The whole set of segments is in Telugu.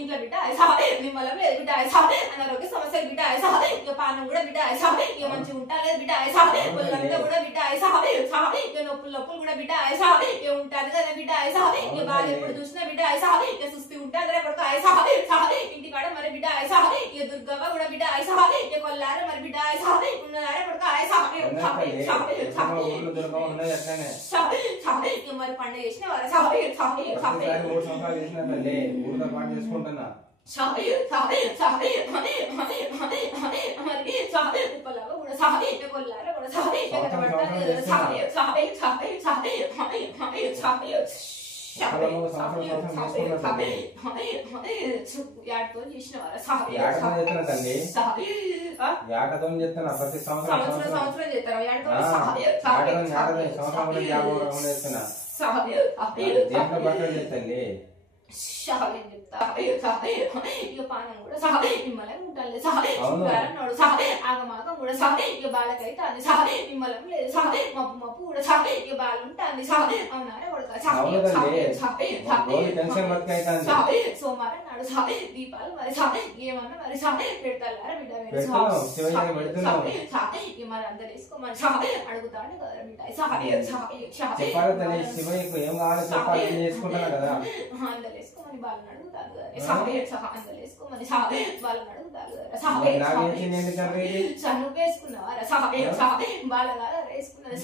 ఇంట్లో బిడ్డ నిమ్మలం లేదు బిడ్డ అనారోగ్య సమస్యలు బిడ్డ ఇక పానం కూడా బిడ్డ ఇక మంచిగా ఉంటా లేదు బిడ్డ ఒళ్ళంతా కూడా బిడ్డ ఇక నొప్పులు కూడా బిడ్డ ఇక ఉంటాను కదా బిడ్డ ఇక బాగా ఎప్పుడు చూసినా బిడ్డ ఇక సుస్థి ఉంటాను ఎప్పటికో ఇంటికాడ మరి బిడ్డ ఇక దుర్గమ్మ కూడా బిడ్డ ఇక కొల్లార మరి బిడ్డ ఉన్నదార ఎప్పటికో మరి పండుగ చేసిన ఇక పానం కూడా నిమ్మలం ఉంటాను అన్నాడు ఆగమాగం కూడా ఇక బాలకైతే అది నిమ్మలం లేదు మప్పు మప్పు కూడా ఇక బాలు ఉంటుంది అవునారా సోమవారం నాడు దీపాలు మరి ఏమన్నా మరి పెడతారా బిడ్డ ఇక మరి అందరు వేసుకోమని అడుగుతాడు కదా బిడ్డ అందరు వేసుకోమని బాలను అడుగుతారు అందరు వేసుకోమని బాలను అడుగుతారు చనువు వేసుకున్నావారా బాలగా వేసుకున్నది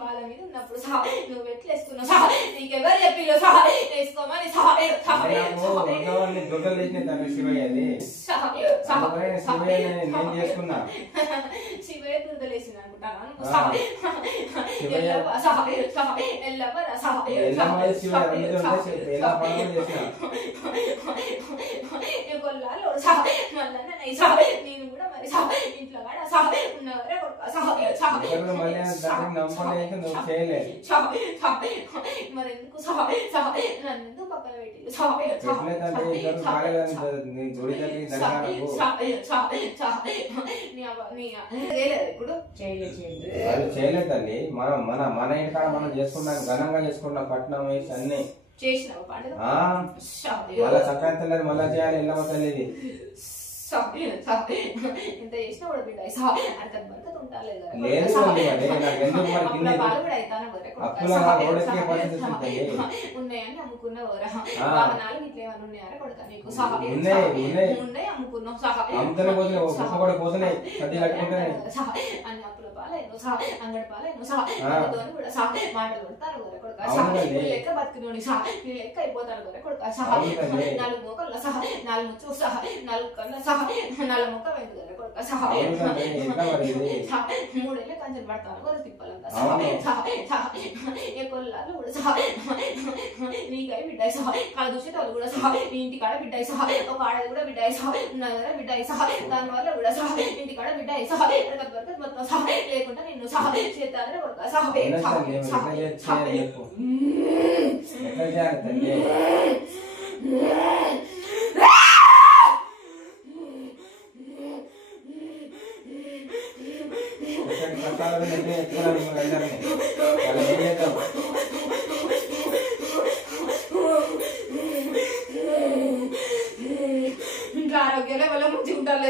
బాల మీద ఉన్నప్పుడు నువ్వు ఎట్లా వేసుకున్నావు నీకెవరు చెప్పిలో వేసుకోమని శివయ్య దురదలేసింది అనుకుంటాను కొల్లాలో నేను కూడా మరి ఇంట్లో మరి ఎందుకు నన్ను పక్కన పెట్టి ఇప్పుడు చేయలేదండి మనం మన ఇంటికాడ మనం చేసుకున్నాం ఘనంగా చేసుకున్నాం పట్నం వేసి అన్ని చేసినావు పండుగ మళ్ళా సంక్రాంతి మళ్ళా చేయాలి ఎల్లమ్మ తల్లిది ఎంత చేసినా కూడా బిడ్డ అర్థం బరకత ఉంటాలి ఉన్నాయని అమ్ముకున్న వాహనాలు ఇట్లా ఏమైనా ఉన్నాయని కొడతా నీకు ఉన్నాయి అమ్ముకున్నావు అన్ని అప్పుల పాలైన అంగడి పాలైన కూడా మాటలు కొడతాను కొడక లెక్క బతుకుని నీ లెక్క అయిపోతాను కొడక 4 మోకల్లో 4 ముచ్చు 4 కళ్ళ నల్ల మొక్క వెందుకు కొడక 3 ఏళ్ళ కంచెలు పడతాను కూడా తిప్పాలంట ఏ కొల్లాలు కూడా నీకై బిడ్డాయి కళ చూసేటోళ్ళు కూడా నీ ఇంటికాడ బిడ్డాయి ఒక ఆడది కూడా బిడ్డాయి ఉన్నది కదా బిడ్డాయి దాని వల్ల కూడా ఇంటికాడ బిడ్డాయి మొత్తం లేకుండా నిన్ను చేస్తానని కొడక ఇంట్లో ఆరోగ్యాలే వల్ల మంచిగా ఉంటారు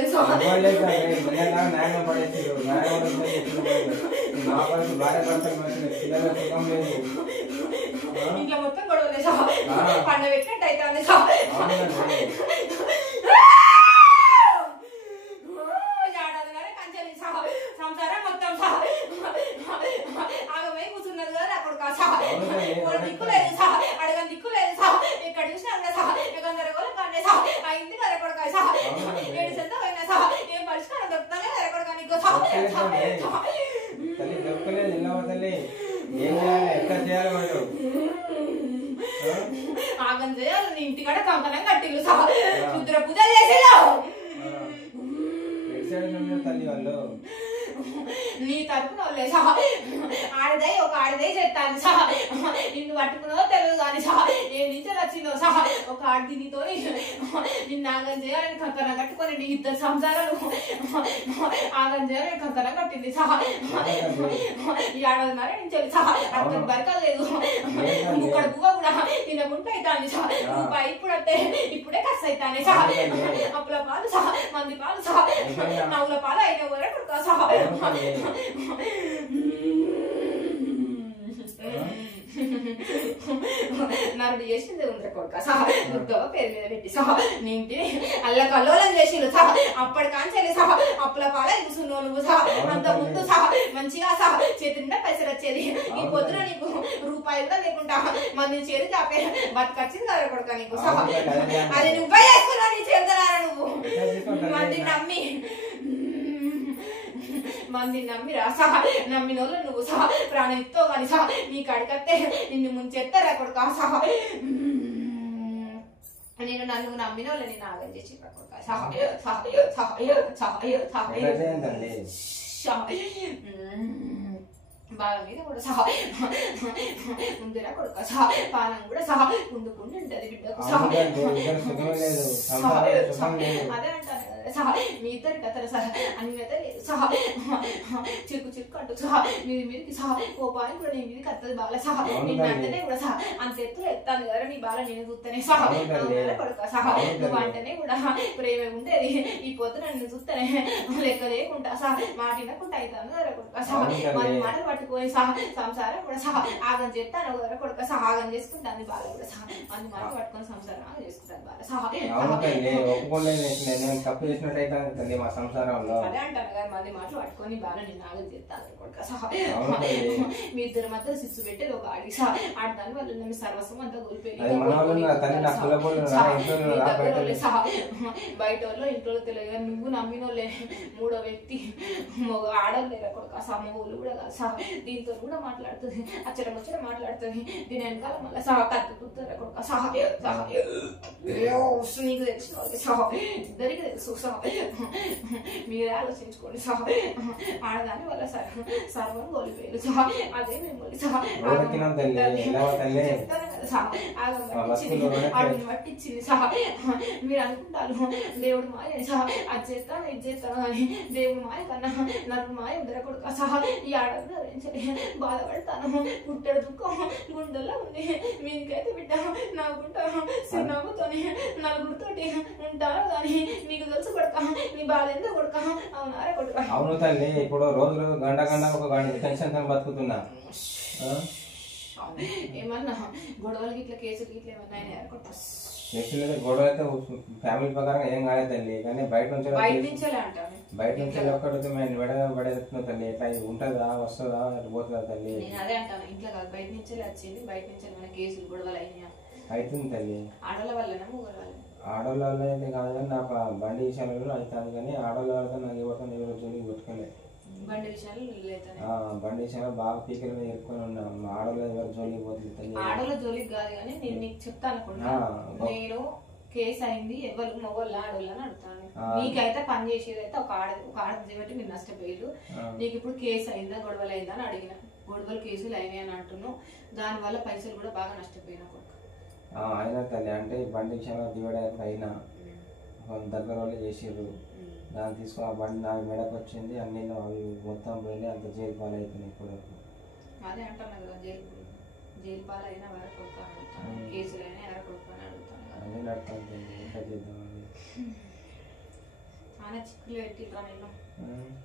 ఇంట్లో మొత్తం గొడవలే పండుగ పెట్టినట్టు అయితే సంసారం మొత్తం ఆగమై కూర్చున్నది కదా అప్పుడు దిక్కు లేదు అడగని దిక్కు లేదు ఎక్కడ చూసినా గందరగోళం కానీ అయింది కదా ఎక్కడికా 7 సెంత పోయినా ఏం పరిష్కారం దొరుకుతానే ఎక్కడికా నీకు ఆగం చేయాలి నీ ఇంటికాడ కంకణం కట్టిల్లు రుద్ర పూజలు చేసేలా నీ తరపున వాళ్ళేసా ఆడదై ఒక ఆడదై చెప్తాను సహా నిన్ను పట్టుకున్నదో తెలియదు కానీ సహా ఏ నుంచి వచ్చిందో సహా ఒక ఆడది నీతో నిన్ను ఆగం చేయాలని కంకణం కట్టుకొని నీ ఇద్దరు సంసారాలు ఆగం చేయాలని కంకణం కట్టింది సహా ఈ ఆడన్నారే నేను చెప్పి సహా అక్కడ బరకలేదు ఇక్కడ పువ్వ కూడా తినకుంటే అవుతాను సహా రూపాయి ఇప్పుడే కష్ట అవుతానే సహా అప్పుల పాలు సహా మంది పాలు సహా నవ్వుల పాలు అయిన కూడా సహా నరుడు చేసింది ఉందర కొడుక సహా ముద్దవ పేరు మీద పెట్టి సహా నీంటి అల్ల కల్లోలం చేసిండు సహా అప్పటి కాంచెల్లి సహా అప్పుల పాల కూర్చున్నావు నువ్వు సహా అంత ముందు సహా మంచిగా సహా చేతి నిండా పైసలు వచ్చేది ఈ పొద్దున నీకు రూపాయి కూడా లేకుండా మంది చేతి చాపే బతుకొచ్చింది కదా కొడుక నీకు సహా అది నువ్వే చేసుకున్నావు నీ చేతులారా నువ్వు మంది నమ్మిరా సహా నమ్మినోళ్ళు నువ్వు సహా ప్రాణం ఇస్తావు కానీ సహా నీకు అడిగతే నిన్ను ముంచెత్తారా కొడుక సహా నేను నన్ను నమ్మినోళ్ళు నేను ఆగం చేసి కొడుక సహా బాల మీద కూడా సహా ముందురా కొడుక సహా పానం కూడా సహా ముందుకుండి ఉంటది బిడ్డకు సహా అదే అంటాను కదా సహా మీ ఇద్దరి కథలు సహా అన్ని మీద లేదు సహా చిరుకు చిరుకు అంటూ సహా మీరికి సహా ఓ పాని కూడా నీ మీదకి వస్తుంది బాల సహా నిన్ను అంటేనే కూడా సహా అంత ఎత్తులు ఎత్తాను కదా నీ బాల నేను చూస్తేనే సహా కొడుక సహా నువ్వు అంటేనే కూడా ప్రేమ ఉండేది ఈ పొద్దున నిన్ను చూస్తేనే లెక్క లేకుండా సహా మాటినకుండా అవుతాను కదా కొడుక సహా మన మాటలు పట్టుకొని సహా సంసారం కూడా సహా ఆగం చేస్తాను కదా కొడుక సహా ఆగం చేసుకుంటాను బాల కూడా సహా అన్ని మాటలు పట్టుకొని సంసారం ఆగం చేసుకుంటాను బాల సహా చేసినట్టయితే మా సంసారంలో అదే అంటాను కదా మంది మాటలు పట్టుకొని బాగా నేను ఆగం చేస్తాను కొడుక సహా మీ ఇద్దరు మధ్య సిస్సు పెట్టేది ఒక ఆడి సహా ఆడదాని వల్ల మీ సర్వస్వం అంతా కోల్పోయి సహా బయట వాళ్ళు ఇంట్లో తెలియదు నువ్వు నమ్మినోళ్ళే మూడో వ్యక్తి ఆడలేరా కొడుక సహా మగోళ్ళు కూడా కాదు సహా దీంతో కూడా మాట్లాడుతుంది అచ్చడం వచ్చడం మాట్లాడుతుంది దీని వెనకాల మళ్ళీ సహా కత్తి కుడుతారా కొడుక సహా సహా నీకు తెలిసిన వాళ్ళకి సహా ఇద్దరికి తెలుసు సహా మీరే ఆలోచించుకోండి సహా ఆడదాని వల్ల సర్వం కోల్పోయారు సహా అదే మిమ్మల్ని సహా చెప్తాను కదా సహా ఆగం పట్టించింది ఆవిడని పట్టించింది సహా మీరు అనుకుంటారు దేవుడు మాయ సహా అది చేస్తాను ఇది చేస్తాను అని దేవుడు మాయ కన్నా నన్ను మాయ దొరకడు సహా ఈ ఆడలు ధరించలే బాధపడతాను పుట్టడు దుఃఖం గుండెల్లో ఉంది మీకైతే బిడ్డ నాకుంటా నవ్వుతోని నలుగురితోటి ఉంటాను కానీ నీకు తెలుసు కొడుక నీ బాధ ఎందుకు కొడుక అవునారా కొడుక అవును తల్లి ఇప్పుడు రోజు గంట గంట ఒక గంట టెన్షన్ తో బతుకుతున్నా ఏమన్నా గొడవలకి ఇట్లా కేసులకి ఇట్లా ఏమన్నా కేసులు గొడవ అయితే ఫ్యామిలీ ప్రకారం ఏం కాలేదు తల్లి కానీ బయట నుంచి ఒక్కటి పడేస్తున్నా తల్లి ఎట్లా ఉంటుందా వస్తుందా పోతుందా తల్లి అదే అంటాను ఇంట్లో కాదు బయట నుంచి వచ్చింది బయట నుంచి మన కేసులు గొడవలు అయినాయా అవుతుంది తల్లి ఆడల వల్లనా మూగల వల్ల ఆడవాళ్ళ వల్ల అయితే కాదు కానీ నాకు బండి విషయాలలో అవుతాను కానీ ఆడవాళ్ళ వల్ల నాకు ఎవరు జోలికి పెట్టుకోలేదు బండి విషయాలు బాగా పీకల మీద ఎక్కువ ఉన్నాం ఆడవాళ్ళ ఎవరు జోలికి పోతుంది ఆడవాళ్ళ జోలికి కాదు కానీ నేను నీకు చెప్తాను అనుకుంటా నేను కేసు అయింది ఎవరు మొగోళ్ళు ఆడవాళ్ళు అని అడుగుతాను నీకైతే పని చేసేది అయితే ఒక ఆడది బట్టి మీరు నష్టపోయారు నీకు ఇప్పుడు కేసు అయిందా గొడవలు అయిందా అని అడిగిన గొడవలు కేసులు అయినాయి అని అంటున్నావు దానివల్ల పైసలు కూడా బాగా నష్టపోయినా అయినా తల్లి అంటే బండి విషయంలో దిగడానికి అయినా దగ్గర వాళ్ళు చేసారు దాన్ని తీసుకుని ఆ బండి నాకు మెడకు వచ్చింది అన్ని వాళ్ళు మొత్తం పోయి అంత జైలు పాలు అవుతున్నాయి ఇప్పుడు అదే అంటున్నా కదా జైలు పాలు అయినా వరకు కేసులు అయినా ఎరకొడుతాను అడుగుతాను అదే నడుతుంది ఎంత చేద్దామని చాలా చిక్కులు పెట్టిరా నేను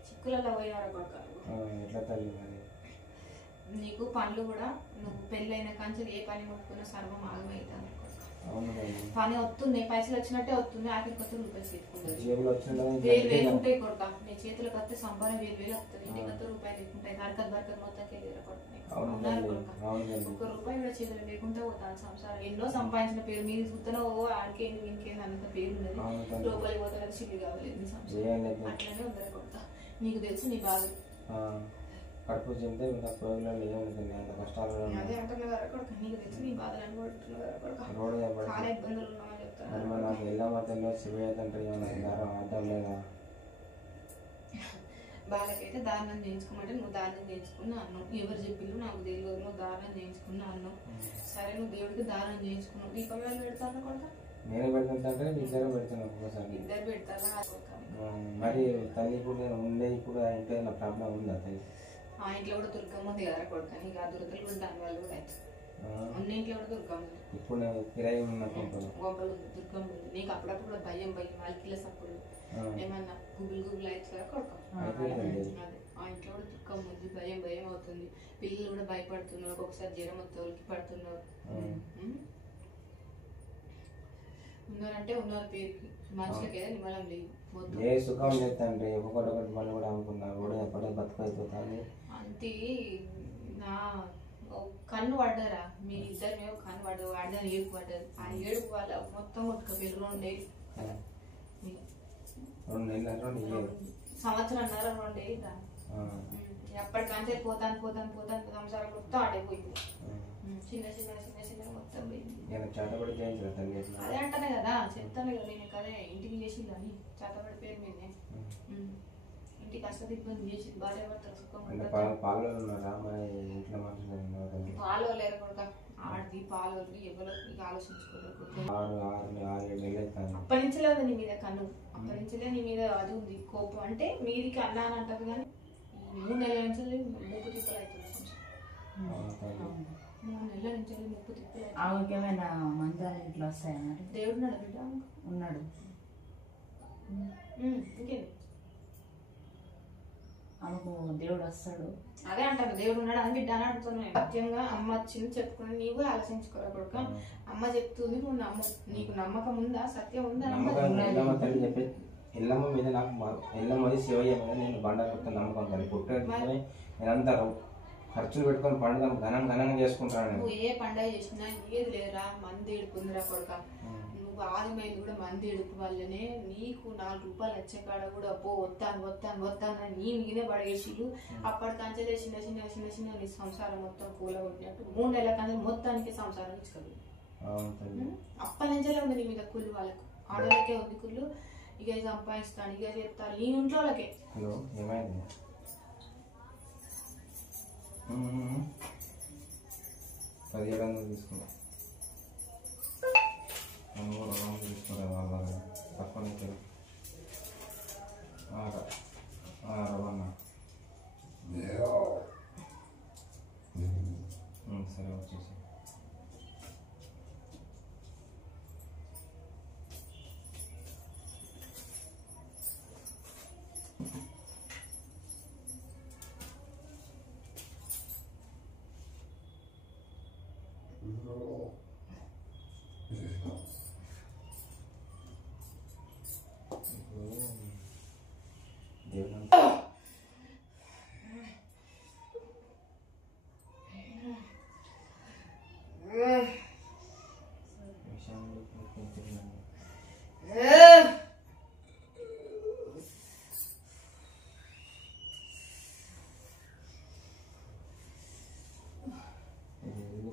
చిక్కులలో పోయినారా కొడుకు ఎట్లా తల్లి మరి నీకు పనులు కూడా నువ్వు పెళ్ళైన కంచెలు ఏ పని ముట్టుకున్నా సర్వం ఆగమవుతాను పని వస్తుంది పైసలు వచ్చినట్టే వస్తుంది ఆఖరికి వస్తే రూపాయలు పెట్టుకుంటుంది వేలు వేలు ఉంటాయి కొడుక నీ చేతులకు వస్తే సంపాదన వేలు వేలు వస్తుంది ఇంటికి వస్తే రూపాయలు లేకుంటాయి బరకత్ బరకత్ మొత్తానికి ఒక్క రూపాయి కూడా చేతులు లేకుండా పోతాను సంసారం ఎన్నో సంపాదించిన పేరు మీరు చూస్తేనో ఆడికేంది ఇంకేంది అంత పేరు ఉన్నది లోపలికి పోతే చిల్లి కావాలి సంసారం అట్లనే ఉందని కొడుక నీకు తెలుసు నీ బాధ కడుపు చెప్తే ఇంకా ప్రోగ్రాం ఏముంటుంది అంత కష్టాలు నాకు ఎలా మధ్యలో శివయ్య తండ్రి ఏమన్నా అర్థం లేదా వాళ్ళకైతే దారుణం చేయించుకోమంటే నువ్వు దారుణం చేయించుకున్నా అన్నావు. ఎవరు చెప్పిళ్ళు నాకు తెలియదు, నువ్వు దారుణం చేయించుకున్నా అన్నావు. సరే నువ్వు దేవుడికి దారుణం చేయించుకున్నావు. దీపం వేలు పెడతాను కొడతా నేను పెడుతుంటే ఇద్దరు పెడుతున్నాను ఒక్కోసారి. ఇద్దరు పెడతారా? మరి తల్లి ఇప్పుడు ఉండే ఇప్పుడు ఆ ఇంట్లో ఏమైనా ప్రాబ్లం ఉందా తల్లి? ఆ ఇంట్లో కూడా దుర్గమ్మ ఉంది కదా కొడుకు, నీకు ఆ దుర్గలు కూడా దాని వాళ్ళు కూడా అవుతుంది. ఉన్న ఇంట్లో కూడా దుర్గమ్మ ఉంది. ఇప్పుడు నేను కిరాయి ఉన్న కొంపలు గొప్పలు ఉంది, దుర్గమ్మ ఉంది. నీకు అప్పుడప్పుడు కూడా భయం వాళ్ళకి సప్పుడు ఏమన్నా గుబులు అవుతుందా కొడుకు? అదే ఆ ఇంట్లో కూడా దుర్గమ్మ ఉంది, భయం అవుతుంది. పిల్లలు కూడా భయపడుతున్నారు, ఒక్కొక్కసారి జ్వరం వస్తే పడుతున్నారు. ఉన్నారంటే ఉన్నారు పేరుకి, మనుషులకి ఏదో నిమ్మలం లేదు. ఏ సుఖం చేస్తాండి ఒకటి మళ్ళీ కూడా అనుకున్నా కూడా ఎప్పటికీ బతుకు అయిపోతుంది. అంతే నా కన్ను పడ్డారా మీ ఇద్దరు మేము కన్ను పడ్డారు, వాడదాని ఏడుపు పడ్డది. ఆ ఏడుపు వాళ్ళ మొత్తం కొట్టుకపోయారు. 2 నెలలు సంవత్సరంన్నర 2 ఏళ్ళు ఎప్పటికంటే పోతాను సంవత్సరం మొత్తం ఆడైపోయింది. చిన్న మొత్తం పోయింది. అదే అంటానే కదా, చెప్తాను కదా నేను కదే ఇంటికి చేసింది అని చేతబడి పేరు మీదే ఇంటికి కష్ట ఇబ్బంది చేసి భార్య భర్తలు సుఖం పాలు లేరు కొడుక ఆడిది పాలు ఎవరు ఇక ఆలోచించుకోలేదు. అప్పటి నుంచే లేదు నీ మీద కన్ను, అప్పటి నుంచే నీ మీద అది ఉంది కోపం. అంటే మీదికి అన్నా అని అంటారు కానీ 3 నెలల నుంచి ముప్పు తిప్పలు అవుతుంది. 3 నెలల నుంచి ముప్పు తిప్పలు. ఆమెకేమైనా మంత్రాలు ఇట్లా వస్తాయన్నారు? దేవుడు ఉన్నాడు బిడ్డ, ఉన్నాడు. ఇంకేంది ఆమెకు దేవుడు వస్తాడు. అదే అంటారు దేవుడు ఉన్నాడు అని బిడ్డ అని అడుగుతున్నాను. ముఖ్యంగా అమ్మ వచ్చింది చెప్పుకుని నీవు ఆలోచించుకోరా కొడుక. అమ్మ చెప్తుంది, నువ్వు నమ్ము. నీకు నమ్మకం ఉందా, సత్యం ఉందా? ఎల్లమ్మ మీద నాకు ఎల్లమ్మ శివయ్య మీద నేను బండ నమ్మకం కానీ పుట్టే నేనంతా ఖర్చులు పెట్టుకొని పండుగ ఘనంగా చేసుకుంటాను. నువ్వు ఏ పండుగ చేసినా ఏది లేరా మంది ఏడుపుందిరా కొడుక. నువ్వు ఆదిమైంది కూడా మంది ఏడుపు వల్లనే నీకు 4 రూపాయలు వచ్చే కాడ కూడా వస్తాను నీ మీదే పడేసిళ్ళు. అప్పటికంచలే చిన్న నీ సంసారం మొత్తం కూలగొట్టినట్టు 3 నెలల కానీ మొత్తానికి సంసారం ఇచ్చుకోదు. అప్పటి నుంచే ఉంది నీ మీద కుళ్ళు. వాళ్ళకు ఆడవాళ్ళకే ఉంది కుళ్ళు. ఇక సంపాదిస్తాను ఇక చెప్తాను నీ ఇంట్లో వాళ్ళకే. హలో ఏమైంది? 1700 తీసుకున్నా తీసుకురా వాళ్ళ తక్కువ రవన్నా సరే వచ్చేసి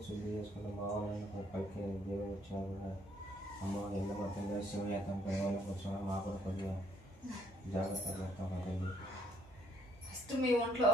శుద్ధి చేసుకుంటే మా వాళ్ళని పైకి దేవుడు వచ్చినా కూడా అమ్మ ఎంత మొత్తం శివయాత్రం వాళ్ళకి వచ్చినా మా కూడా కొద్దిగా జాగ్రత్తగా పెడతాం కదండి. ఫస్ట్ మీ ఒంట్లో